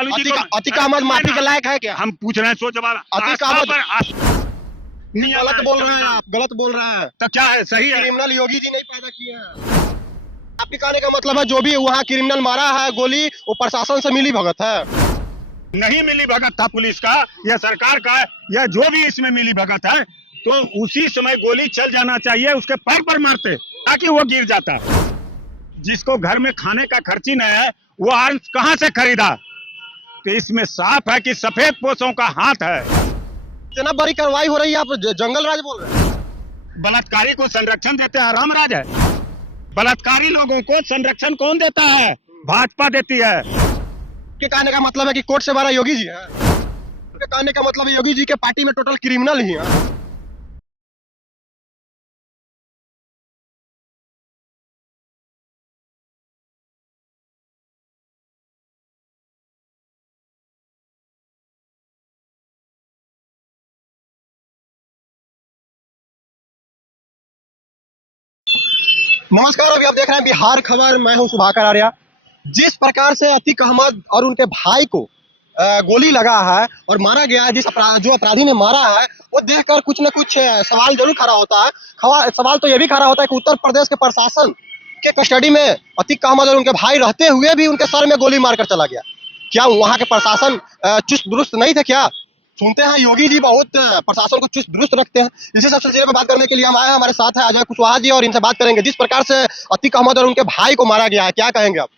लालू जी को अतीक अहमद माफी के लायक है क्या? हम पूछ रहे हैं, सो जवाब। अतीक अहमद गलत बोल रहे हैं, आप गलत बोल रहे हैं। तो क्या है, सही है? क्रिमिनल योगी जी नहीं पैदा किए हैं। आपके कहने का मतलब है जो भी वहाँ क्रिमिनल मारा है गोली, वो प्रशासन से मिली भगत है? नहीं मिली भगत था पुलिस का या सरकार का, या जो भी इसमें मिली भगत है, तो उसी समय गोली चल जाना चाहिए, उसके पैर पर मारते ताकि वो गिर जाता। जिसको घर में खाने का खर्ची न है, वो आर्म्स कहां से खरीदा? तो इसमें साफ है कि सफेद पोशों का हाथ है। इतना बड़ी कार्रवाई हो रही है, आप जंगल राज बोल रहे हैं? बलात्कारी को संरक्षण देते हैं रामराज है? बलात्कारी लोगों को संरक्षण कौन देता है? भाजपा देती है। के कहने का मतलब है कि कोर्ट से बड़ा योगी जी है? के कहने का मतलब है योगी जी के पार्टी में टोटल क्रिमिनल ही है। नमस्कार, अभी आप देख रहे हैं बिहार खबर। मैं हूं सुभाकर आर्या। जिस प्रकार से अतीक अहमद और उनके भाई को गोली लगा है और मारा गया है, जो अपराधी ने मारा है, वो देखकर कुछ न कुछ सवाल जरूर खड़ा होता है। सवाल तो ये भी खड़ा होता है कि उत्तर प्रदेश के प्रशासन के कस्टडी में अतीक अहमद और उनके भाई रहते हुए भी उनके सर में गोली मारकर चला गया। क्या वहाँ के प्रशासन चुस्त दुरुस्त नहीं थे क्या? सुनते हैं योगी जी बहुत प्रशासन को चुस्त दुरुस्त रखते हैं। इसी सब सिलसिले में बात करने के लिए हम आए हैं। हमारे साथ है अजय कुशवाहा जी और इनसे बात करेंगे। जिस प्रकार से अतीक अहमद और उनके भाई को मारा गया है, क्या कहेंगे आप?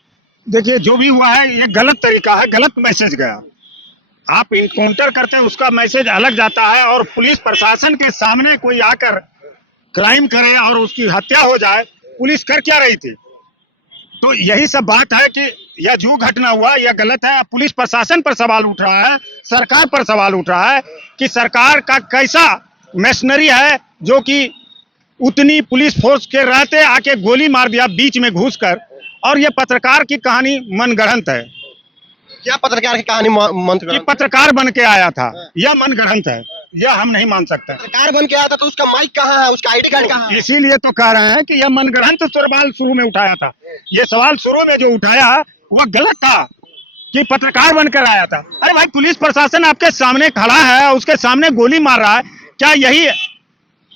देखिए, जो भी हुआ है ये गलत तरीका है, गलत मैसेज गया। आप इनकाउंटर करते हैं, उसका मैसेज अलग जाता है, और पुलिस प्रशासन के सामने कोई आकर क्राइम करे और उसकी हत्या हो जाए, पुलिस कर क्या रही थी? तो यही सब बात है कि यह जो घटना हुआ यह गलत है। पुलिस प्रशासन पर सवाल उठ रहा है, सरकार पर सवाल उठ रहा है कि सरकार का कैसा मशीनरी है जो कि उतनी पुलिस फोर्स के रहते आके गोली मार दिया बीच में घुसकर। और यह पत्रकार की कहानी मनगढ़ंत है। क्या पत्रकार की कहानी कि पत्रकार बन के आया था, यह मनगढ़ंत है, यह हम नहीं मान सकते। पत्रकार बन के आया था तो उसका माइक कहाँ है, उसका आईडी कार्ड कहाँ है? इसीलिए तो कह रहे हैं कि यह मनगढ़ंत सवाल शुरू में उठाया था। यह सवाल शुरू में जो उठाया वह गलत था कि पत्रकार बनकर आया था। अरे भाई, पुलिस प्रशासन आपके सामने खड़ा है, उसके सामने गोली मार रहा है। क्या यही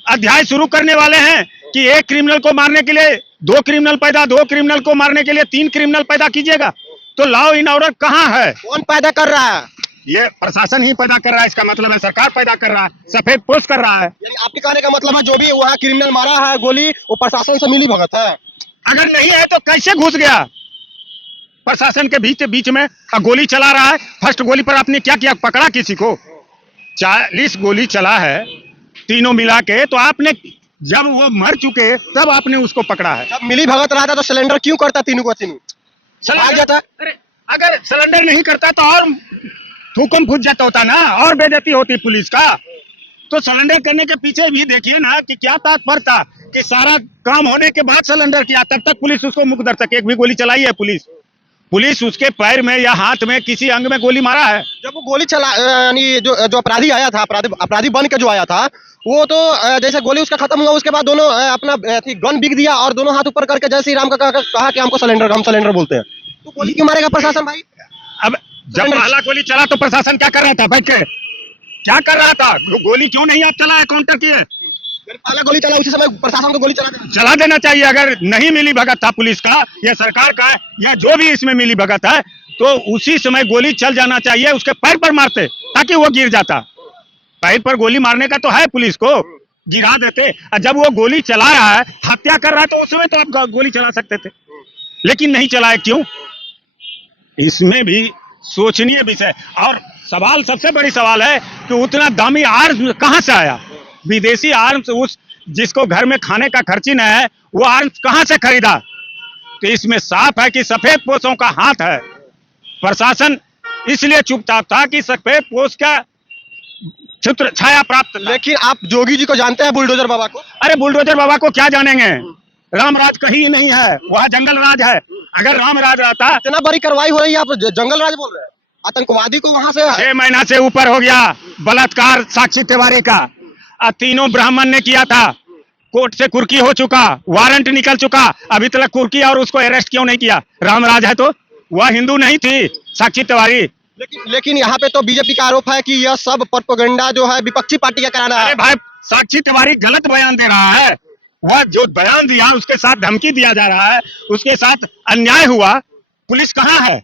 अध्याय शुरू करने वाले हैं कि एक क्रिमिनल को मारने के लिए दो क्रिमिनल पैदा, दो क्रिमिनल को मारने के लिए तीन क्रिमिनल पैदा कीजिएगा? तो लॉ इन ऑर्डर कहाँ है? कौन पैदा कर रहा है? ये प्रशासन ही पैदा कर रहा है। इसका मतलब है सरकार पैदा कर रहा है, सफेद पोस्ट कर रहा है। यानी आपके कहने का मतलब है जो भी वहाँ क्रिमिनल मारा है गोली, वो प्रशासन से मिली भगत है? अगर नहीं है तो कैसे घुस गया प्रशासन के बीच में? गोली चला रहा है, फर्स्ट गोली पर आपने क्या किया? पकड़ा किसी को? 40 गोली चला है तीनों मिला के, तो आपने जब वो मर चुके तब आपने उसको पकड़ा है। जब मिली भगत रहा था तो सिलेंडर क्यों करता तीनों को तीनों? आ जाता। अगर सिलेंडर नहीं करता तो और थूकम फूट जाता होता ना, और बेइज्जती होती पुलिस का। तो सिलेंडर करने के पीछे भी देखिए ना कि क्या तात्पर्य था कि सारा काम होने के बाद सिलेंडर किया, तब तक पुलिस उसको मुकदर तक एक भी गोली चलाई है पुलिस उसके पैर में या हाथ में किसी अंग में गोली मारा है? जब वो गोली चला, यानी जो अपराधी आया था, अपराधी बन के जो आया था, वो तो जैसे गोली उसका खत्म हुआ उसके बाद दोनों अपना गन बिक दिया और दोनों हाथ ऊपर करके जय श्री राम का कहा कि हम सिलेंडर बोलते हैं। तो गोली क्यों मारेगा प्रशासन भाई? अब जब पहला गोली चला तो प्रशासन क्या कर रहा था? बैठ के क्या कर रहा था? गोली क्यों नहीं आप चला काउंटर किए? पहला गोली चला उसी समय प्रशासन को गोली चला देना चाहिए। अगर नहीं मिली भगत था पुलिस का या सरकार का या जो भी इसमें मिली भगत है, तो उसी समय गोली चल जाना चाहिए, उसके पैर पर मारते ताकि वो गिर जाता। पैर पर गोली मारने का तो है, पुलिस को गिरा देते। और जब वो गोली चला रहा है, हत्या कर रहा है, तो उस समय तो आप गोली चला सकते थे, लेकिन नहीं चलाए क्यों? इसमें भी सोचनीय विषय। और सवाल, सबसे बड़ी सवाल है कि उतना दामी आर्म्स कहां से आया? विदेशी आर्म्स, उस जिसको घर में खाने का खर्ची न है, वो आर्म्स कहां से खरीदा? तो इसमें साफ है कि सफेद पोशों का हाथ है। प्रशासन इसलिए चुपचाप था कि सफेद पोश का छत्र छाया प्राप्त। लेकिन आप जोगी जी को जानते हैं, बुलडोजर बाबा को? अरे बुलडोजर बाबा को क्या जानेंगे? राम राज कहीं नहीं है, वह जंगल राज है। अगर राम राज रहता। इतना बड़ी कार्रवाई हो रही है, आप जंगल राज बोल रहे हैं? आतंकवादी को वहां से 6 महीना से ऊपर हो गया बलात्कार साक्षी तिवारी का। तीनों ब्राह्मण ने किया था, कोर्ट से कुर्की हो चुका, वारंट निकल चुका, अभी तक कुर्की और उसको अरेस्ट क्यों नहीं किया? रामराज है तो? वह हिंदू नहीं थी साक्षी तिवारी, लेकिन यहाँ पे तो बीजेपी का आरोप है कि यह सब प्रोपेगेंडा जो है विपक्षी पार्टी का कराना अरे है। भाई, साक्षी तिवारी गलत बयान दे रहा है। वह जो बयान दिया उसके साथ धमकी दिया जा रहा है, उसके साथ अन्याय हुआ। पुलिस कहाँ है?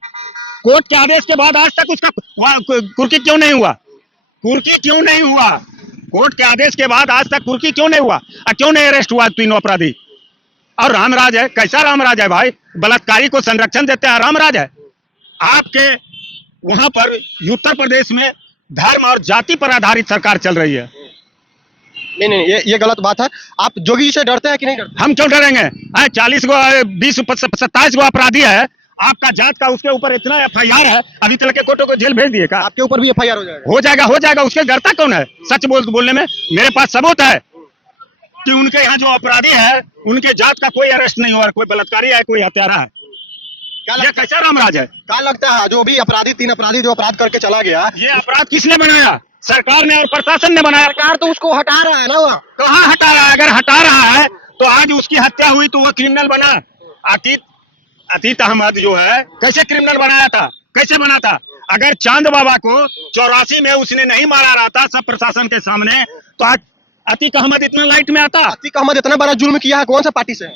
कोर्ट के आदेश के बाद आज तक उसका कुर्की क्यों नहीं हुआ? कुर्की क्यों नहीं हुआ? कोर्ट के आदेश के बाद आज तक कुर्की क्यों नहीं हुआ? क्यों नहीं अरेस्ट हुआ तीनों अपराधी? और रामराज है? कैसा रामराज है भाई? बलात्कारी को संरक्षण देते हैं, रामराज है? आपके वहां पर उत्तर प्रदेश में धर्म और जाति पर आधारित सरकार चल रही है। नहीं, ये गलत बात है। आप जोगी जी से डरते हैं कि नहीं डरते? हम क्यों डरेंगे? 40 गो 20 27 गो अपराधी है, आपका जात का, उसके ऊपर इतना FIR है, अभी तक के कोर्टों को जेल भेज दिए का? आपके ऊपर भी FIR हो जाएगा? हो जाएगा। उसके डरता कौन है? सच बोलने में मेरे पास सबूत है कि उनके यहाँ जो अपराधी है उनके जात का कोई अरेस्ट नहीं हुआ, कोई बलात्कारी है, कोई हत्यारा है। ये कैसा रामराज है? क्या लगता है जो भी अपराधी, 3 अपराधी जो अपराध करके चला गया, ये अपराध किसने बनाया? सरकार ने और प्रशासन ने बनाया। सरकार तो उसको हटा रहा है ना। वो कहाँ हटा रहा है? अगर हटा रहा है तो आज उसकी हत्या हुई तो वह क्रिमिनल बना। अतीत अहमद जो है कैसे क्रिमिनल बनाया था? कैसे बना था? अगर चांद बाबा को 84 में उसने नहीं मारा रहता सब प्रशासन के सामने, तो आज अतीक अहमद इतना लाइट में आता? अतीक अहमद इतना बड़ा जुल्म किया है, कौन सा पार्टी से?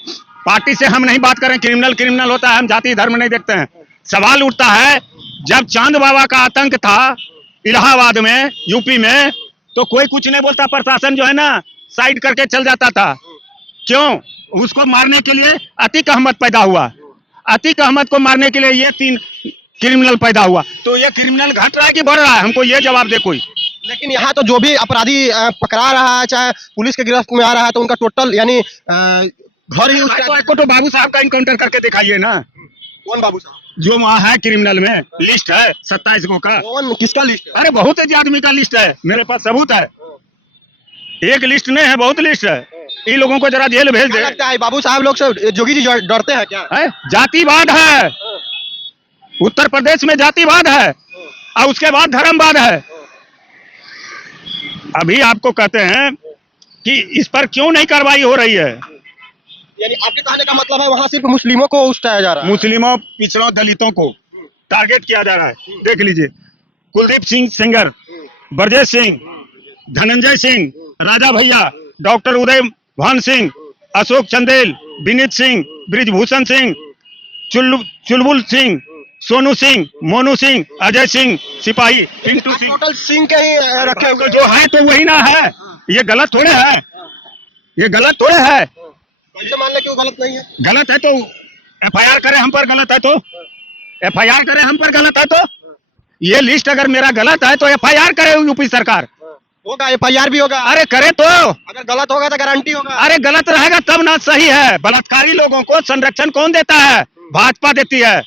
पार्टी से हम नहीं बात करें। क्रिमिनल होता है, हम जाति धर्म नहीं देखते हैं। सवाल उठता है जब चांद बाबा का आतंक था इलाहाबाद में, यूपी में, तो कोई कुछ नहीं बोलता। प्रशासन जो है ना साइड करके चल जाता था। क्यों? उसको मारने के लिए अतीक अहमद पैदा हुआ। अतीक अहमद को मारने के लिए ये 3 क्रिमिनल पैदा हुआ। तो ये क्रिमिनल घट रहा है कि बढ़ रहा है? हमको ये जवाब दे कोई। लेकिन यहाँ तो जो भी अपराधी पकड़ा रहा है, चाहे पुलिस के गिरफ्त में आ रहा है, तो उनका टोटल यानी घर ही उसका। तो बाबू साहब का इनकाउंटर करके दिखाइए ना। कौन बाबू साहब? जो वहाँ है क्रिमिनल में लिस्ट है 27 गो का। कौन, किसका लिस्ट है? अरे बहुत ही आदमी का लिस्ट है, मेरे पास सबूत है। एक लिस्ट नहीं है, बहुत लिस्ट है। इन लोगों को जरा जेल भेज क्या दे। लगता है बाबू साहब लोग से जोगी जी डरते हैं क्या? है? जातिवाद है उत्तर प्रदेश में, जातिवाद है और उसके बाद धर्मवाद है। अभी आपको कहते हैं कि इस पर क्यों नहीं कार्रवाई हो रही है? यानी आपके कहने का मतलब है वहाँ सिर्फ मुस्लिमों को उठाया जा रहा है? मुस्लिमों, पिछड़ों, दलितों को टारगेट किया जा रहा है। देख लीजिए, कुलदीप सिंह सेंगर, ब्रजेश सिंह, धनंजय सिंह, राजा भैया, डॉक्टर उदय भान सिंह, अशोक चंदेल, विनीत सिंह, ब्रिजभूषण सिंह, चुलबुल सिंह, सोनू सिंह, मोनू सिंह, अजय सिंह, सिपाही, पिंटू सिंह। टोटल सिंह के ही रखे हुए। जो है तो वही ना है। ये गलत थोड़े है, ये गलत थोड़े है। कैसे मान ले कि वो गलत नहीं है? गलत है तो FIR करें हम पर, गलत है तो FIR करें हम पर, गलत है तो। ये लिस्ट अगर मेरा गलत है तो FIR करे यूपी सरकार। होगा, FIR भी होगा। अरे करे तो। अगर गलत होगा तो गारंटी होगा। अरे गलत रहेगा तब ना सही है। बलात्कारी लोगों को संरक्षण कौन देता है? भाजपा देती है।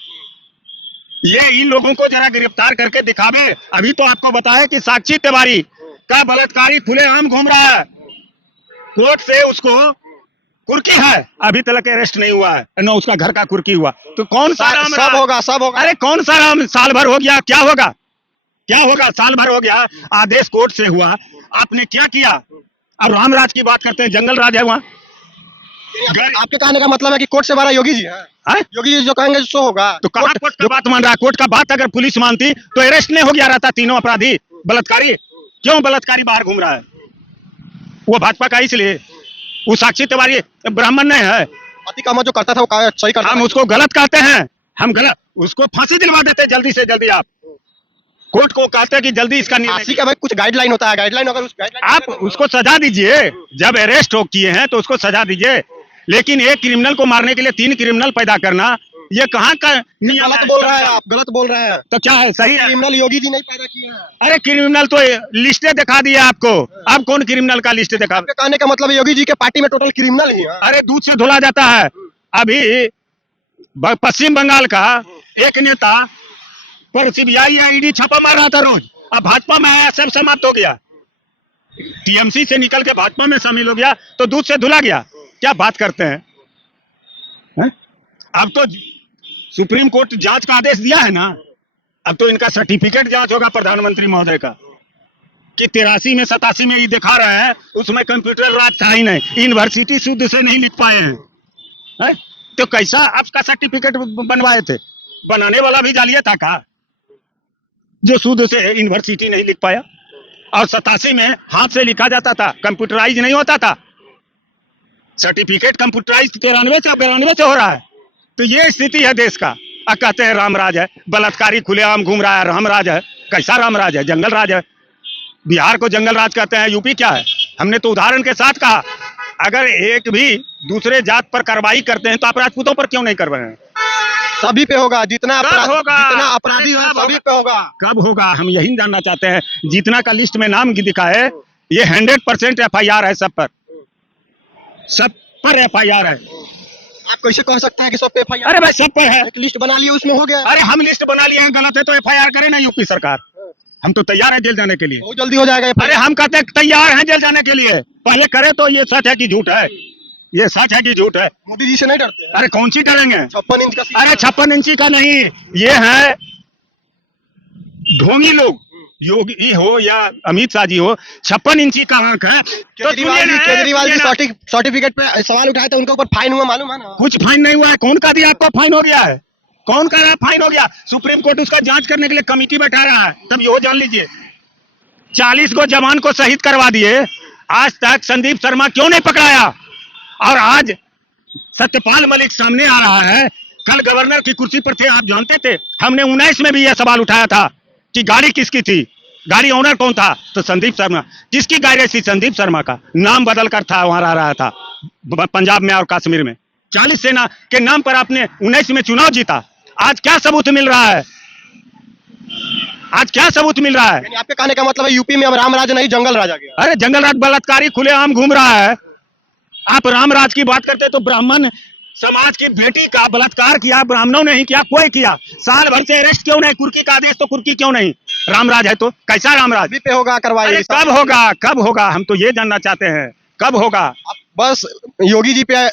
ये इन लोगों को जरा गिरफ्तार करके दिखावे। अभी तो आपको बताया कि साक्षी तिवारी का बलात्कारी खुलेआम घूम रहा है। कोर्ट से उसको कुर्की है, अभी तक अरेस्ट नहीं हुआ है, न उसका घर का कुर्की हुआ। तो कौन सा राम? सब होगा, सब होगा। अरे कौन सा राम? साल भर हो गया, क्या होगा? क्या होगा? साल भर हो गया, आदेश कोर्ट से हुआ, आपने क्या किया? अब रामराज की बात करते हैं, जंगल राज है वहाँ। आपके कहने का मतलब है कि कोर्ट से बड़ा योगी जी है? योगी जी जो कहेंगे सो होगा। तो कहाँ कोर्ट का बात मान रहा है? कोर्ट का बात अगर पुलिस मानती तो अरेस्ट नहीं हो गया रहता तीनों अपराधी बलात्कारी। क्यों बलात्कारी बाहर घूम रहा है? वो भाजपा का, इसलिए। वो साक्षी तिवारी ब्राह्मण नहीं है। अतीक अहमद जो करता था वो सही करता। हम उसको गलत कहते हैं, हम गलत, उसको फांसी दिलवा देते जल्दी से जल्दी। आप कोर्ट को कहते हैं कि जल्दी इसका फांसी का भाई कुछ गाइडलाइन होता है, गाइडलाइन अगर उस गाइडलाइन आप उसको सजा दीजिए। जब अरेस्ट हो किए हैं तो उसको सजा दीजिए। लेकिन एक क्रिमिनल को मारने के लिए 3 क्रिमिनल पैदा करना, ये कहाँ का नियम? गलत बोल रहा है आप, गलत बोल रहे हैं। तो क्या है? सही है। क्रिमिनल योगी जी नहीं पैदा किए हैं। अरे क्रिमिनल तो लिस्टें दिखा दिया आपको। आप कौन क्रिमिनल का लिस्ट दिखा? आपके कहने का मतलब योगी जी के पार्टी में टोटल क्रिमिनल ही है। अरे दूध से धुला जाता है। अभी पश्चिम बंगाल का एक नेता पर CBI या ED छापा मार रहा था रोज, अब भाजपा में आया, सब समाप्त हो गया। TMC से निकल के भाजपा में शामिल हो गया तो दूध से धुला गया। क्या बात करते हैं? अब तो सुप्रीम कोर्ट जांच का आदेश दिया है ना, अब तो इनका सर्टिफिकेट जांच होगा प्रधानमंत्री महोदय का कि 83 में 87 में ये दिखा रहे हैं, उसमें कंप्यूटर राज था ही नहीं, यूनिवर्सिटी शुद्ध से नहीं लिख पाए हैं। तो कैसा आपका सर्टिफिकेट बनवाए थे? बनाने वाला भी जालिया था का? जो शुद्ध से यूनिवर्सिटी नहीं लिख पाया, और 87 में हाथ से लिखा जाता था, कंप्यूटराइज नहीं होता था। सर्टिफिकेट कंप्यूटराइज 93 से हो रहा है। तो ये स्थिति है देश का। अब कहते हैं रामराज है, बलात्कारी खुलेआम घूम रहा है, रामराज है। कैसा रामराज है? जंगल राज है। बिहार को जंगल राज कहते हैं, यूपी क्या है? हमने तो उदाहरण के साथ कहा, अगर एक भी दूसरे जात पर कार्रवाई करते हैं तो आप राजपूतों पर क्यों नहीं कर रहे हैं? सभी पे होगा, जितना होगा? जितना अपराधी है सभी पे होगा। कब होगा? हम यही जानना चाहते हैं। जितना का लिस्ट में नाम दिखा है, ये 100% FIR है, सब पर FIR है। आप कैसे कह सकते हैं कि सब पे FIR? अरे भाई सब पर है। एक लिस्ट बना लिए, उसमें हो गया। अरे हम लिस्ट बना लिए हैं, गलत है तो FIR करे ना यूपी सरकार। हम तो तैयार है जेल जाने के लिए। बहुत जल्दी हो जाएगा अरे हम कहते हैं तैयार हैं जेल जाने के लिए। पहले करे तो ये सच है कि झूठ है? ये सच है कि झूठ है? मोदी जी से नहीं डरते हैं? अरे कौन सी डरेंगे? 56 इंच का अरे 56 इंची का नहीं, ये है ढोंगी लोग, योगी हो या अमित शाह जी हो। 56 इंची का आंख है। तो केजरीवाल जी सर्टिफिकेट पे सवाल उठाए थे, उनके ऊपर फाइन हुआ, मालूम है ना? कुछ फाइन नहीं हुआ है। कौन का दिया आपको फाइन हो गया है? कौन का फाइन हो गया? सुप्रीम कोर्ट उसका जांच करने के लिए कमेटी बैठा रहा है, तब यो जान लीजिए। 40 को जवान को शहीद करवा दिए, आज तक संदीप शर्मा क्यों नहीं पकड़ाया? और आज सत्यपाल मलिक सामने आ रहा है। कल गवर्नर की कुर्सी पर थे, आप जानते थे। हमने 19 में भी यह सवाल उठाया था कि गाड़ी किसकी थी, गाड़ी ओनर कौन था? तो संदीप शर्मा। किसकी गाड़ी थी? संदीप शर्मा का। नाम बदल कर था, वहां रह रहा था पंजाब में और कश्मीर में। 40 सेना के नाम पर आपने 19 में चुनाव जीता। आज क्या सबूत मिल रहा है? आज क्या सबूत मिल रहा है? यानी आपके कहने का मतलब है यूपी में अब रामराज नहीं जंगल राज आ गया। अरे जंगल राज बलात्कारी खुलेआम घूम रहा है। आप रामराज की बात करते तो ब्राह्मण समाज की बेटी का बलात्कार किया, ब्राह्मणों ने ही किया, कोई किया। साल भर से अरेस्ट क्यों नहीं? कुर्की का आदेश तो कुर्की क्यों नहीं? रामराज है तो कैसा रामराज? पे होगा कार्रवाई। कब होगा? कब होगा? हम तो ये जानना चाहते हैं, कब होगा? बस योगी जी पे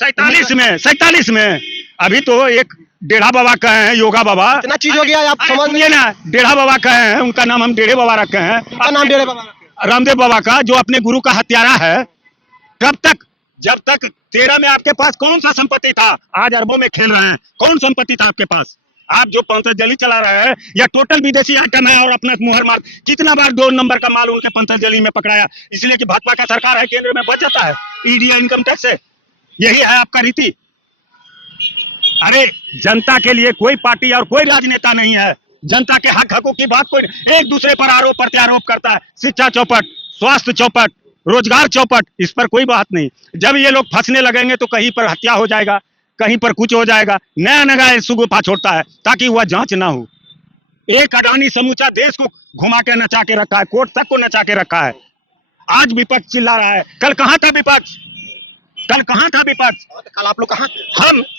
47 में अभी तो एक डेढ़ा बाबा कहे हैं, योगा बाबा। इतना चीज हो गया, आप समझिए ना। डेढ़ा बाबा कहे हैं, उनका नाम हम डेढ़े बाबा रखे हैं। उनका नाम डेढ़े बाबा रामदेव बाबा का, जो अपने गुरु का हत्यारा है। कब तक? जब तक 13 में आपके पास कौन सा संपत्ति था? आज अरबों में खेल रहे हैं। कौन संपत्ति था आपके पास? आप जो पंतजलि चला रहे हैं, या टोटल विदेशी आइटम है और अपना मुहर मार। कितना बार 2 नंबर का माल उनके पंतजलि में पकड़ाया, इसलिए कि भाजपा का सरकार है, केंद्र में बच जाता है ईडी या इनकम टैक्स से। यही है आपका रीति। अरे जनता के लिए कोई पार्टी और कोई राजनेता नहीं है। जनता के हक हकों की बात कोई, एक दूसरे पर आरोप प्रत्यारोप करता है। शिक्षा चौपट, स्वास्थ्य चौपट, रोजगार चौपट, इस पर कोई बात नहीं। जब ये लोग फंसने लगेंगे तो कहीं पर हत्या हो जाएगा, कहीं पर कुछ हो जाएगा। नया नया सुगुफा छोड़ता है ताकि वह जांच ना हो। एक अडानी समूचा देश को घुमा के नचा के रखा है, कोर्ट तक को नचा के रखा है। आज विपक्ष चिल्ला रहा है, कल कहां था विपक्ष? कल कहां था विपक्ष? कल आप लोग कहां?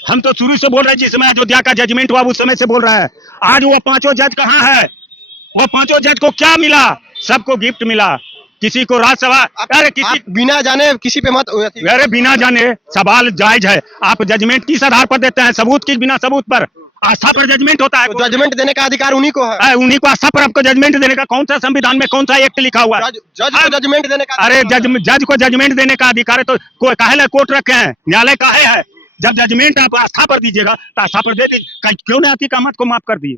हम तो शुरू से बोल रहे हैं, जिस समय अयोध्या का जजमेंट हुआ उस समय से बोल रहा है। आज वो 5 जज कहां है? वो 5 जज को क्या मिला? सबको गिफ्ट मिला। किसी को राज्यसभा, अरे किसी बिना जाने किसी पे मत। अरे बिना जाने सवाल जायज है। आप जजमेंट किस आधार पर देते हैं? सबूत की बिना सबूत पर? आस्था पर जजमेंट होता है। तो जजमेंट देने का अधिकार उन्हीं को है। उन्हीं को आस्था पर आपको जजमेंट देने का कौन सा संविधान में कौन सा एक्ट लिखा हुआ है? जज को जजमेंट देने का। अरे जज को जजमेंट देने का अधिकार है तो काहे कोर्ट रखे हैं, न्यायालय काहे है? जब जजमेंट आप आस्था पर दीजिएगा तो आस्था पर दे दीजिए। क्यों नहीं अतीक अहमद को माफ कर दिए?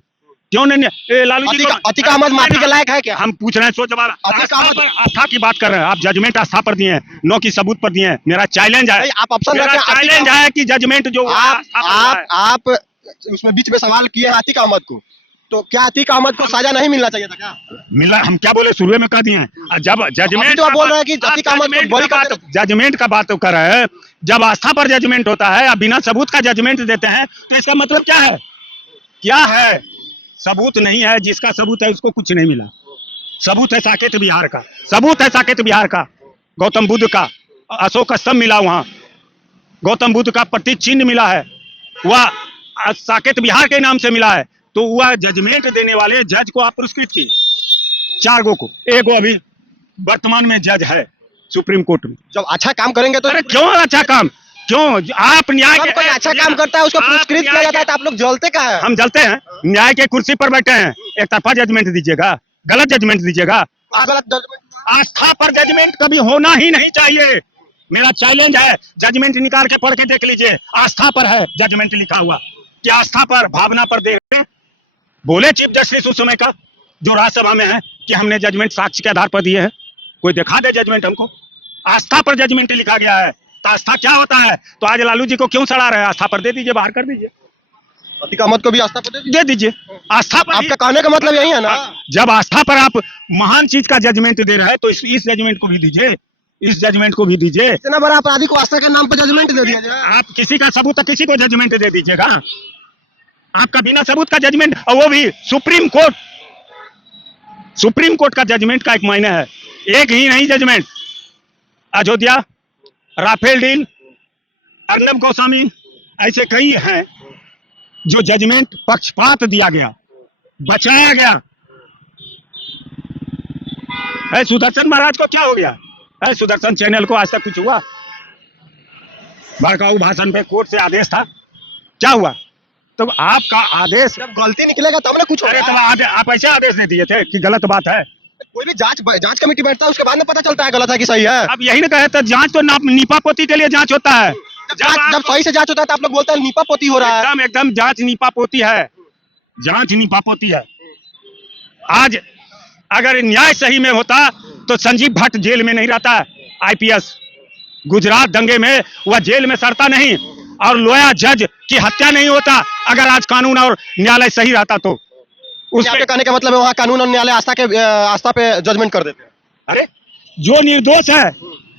क्यों नहीं? लालू जी, अतीक अहमद माफी के लायक है क्या? हम पूछ रहे हैं, सोच जवाब। आस्था की बात कर रहे हैं आप, जजमेंट आस्था पर दिए हैं, नो की सबूत पर दिए हैं। मेरा चैलेंज है, आप ऑप्शन चैलेंज है कि जजमेंट जो आप उसमें बीच में सवाल किए अतीक अहमद को, तो क्या अतीक अहमद को सजा नहीं मिलना चाहिए था क्या? मिला। हम क्या बोले, शुरू में कह दिए हैं। जब जजमेंट तो बोल रहे हैं कि अतीक अहमद जजमेंट का बात कर रहे हैं, जब आस्था पर जजमेंट होता है या बिना सबूत का जजमेंट देते हैं तो इसका मतलब क्या है? क्या है? सबूत नहीं है। जिसका सबूत है उसको कुछ नहीं मिला। सबूत है साकेत बिहार का, सबूत है साकेत बिहार का, गौतम बुद्ध का अशोक स्तंभ मिला, वहां गौतम बुद्ध का प्रतीक चिन्ह मिला है, वह साकेत बिहार के नाम से मिला है। तो वह जजमेंट देने वाले जज को आप पुरस्कृत किए, 4 गो को। एक गो अभी वर्तमान में जज है सुप्रीम कोर्ट में। जब अच्छा काम करेंगे तो। अरे क्यों अच्छा काम? क्यों? आप न्याय के, कोई अच्छा काम करता है उसको पुरस्कृत किया जाता है तो आप लोग जलते का है? हम जलते हैं? न्याय के कुर्सी पर बैठे हैं, एक तरफा जजमेंट दीजिएगा, गलत जजमेंट दीजिएगा। गलत जजमेंट। आस्था पर जजमेंट कभी होना ही नहीं चाहिए। मेरा चैलेंज है, जजमेंट निकाल के पढ़ के देख लीजिए, आस्था पर है जजमेंट लिखा हुआ। क्या आस्था पर, भावना पर देख रहे हैं? बोले चीफ जस्टिस उस समय का जो राज्यसभा में है कि हमने जजमेंट साक्ष्य के आधार पर दिए हैं? कोई दिखा दे जजमेंट हमको। आस्था पर जजमेंट लिखा गया है, तो आस्था क्या होता है? तो आज लालू जी को क्यों सड़ा रहे हैं? आस्था पर दे दीजिए, बाहर कर दीजिए, अतीक अहमद को भी आस्था पर दे दीजिए। आस्था पर आपका कहने का मतलब यही है ना? जब आस्था पर आप महान चीज का जजमेंट दे रहे हैं तो इस जजमेंट को भी दीजिए, इस जजमेंट को भी दीजिए। इतना बड़ा अपराधी को आस्था के नाम पर जजमेंट दे दिया जाए। आप किसी का सबूत तो किसी को जजमेंट दे दीजिएगा। आपका बिना सबूत का जजमेंट, और वो भी सुप्रीम कोर्ट का जजमेंट का एक मायने है। एक ही नहीं judgement, Ayodhya, Rafale deal, Arnab Goswami, ऐसे कई हैं जो जजमेंट पक्षपात दिया गया, बचाया गया। सुदर्शन महाराज को क्या हो गया? सुदर्शन चैनल को आज तक कुछ हुआ? भड़काऊ भाषण पे कोर्ट से आदेश था, क्या हुआ? तो आपका आदेश, जब गलती निकलेगा तब ना कुछ अरे होगा। तो आप ऐसे आदेश दे दिए थे कि गलत बात है। कोई भी जांच कमेटी बैठता है, उसके बाद में पता चलता है गलत है कि सही है। अब यही ना कहे तो जांच तो नीपा पोती के लिए जांच होता है। जब सही से जांच होता है तो आप लोग बोलते हैं नीपा पोती हो रहा है। एकदम जांच नीपा पोती है, जांच नीपा पोती है। आज अगर न्याय सही में होता तो संजीव भट्ट जेल में नहीं रहता। आईपीएस गुजरात दंगे में वह जेल में सड़ता नहीं, और लोया जज की हत्या नहीं होता अगर आज कानून और न्यायालय सही रहता तो। आपके कहने का मतलब है वहाँ कानून और न्यायालय आस्था पे जजमेंट कर देते हैं। अरे जो निर्दोष है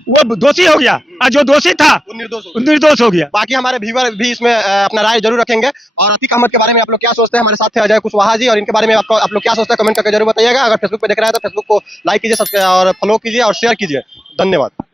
वो दोषी हो गया, और जो दोषी था वो निर्दोष हो गया। बाकी हमारे व्यूअर भी इसमें अपना राय जरूर रखेंगे। और अतीक अहमद के बारे में आप लोग क्या सोचते हैं? हमारे साथ थे अजय कुशवाहा जी, और इनके बारे में आप लोग क्या सोचते हैं कमेंट करके जरूर बताइएगा। अगर फेसबुक पे देख रहे हैं तो फेसबुक को लाइक कीजिए, सब्सक्राइब और फॉलो कीजिए और शेयर कीजिए। धन्यवाद।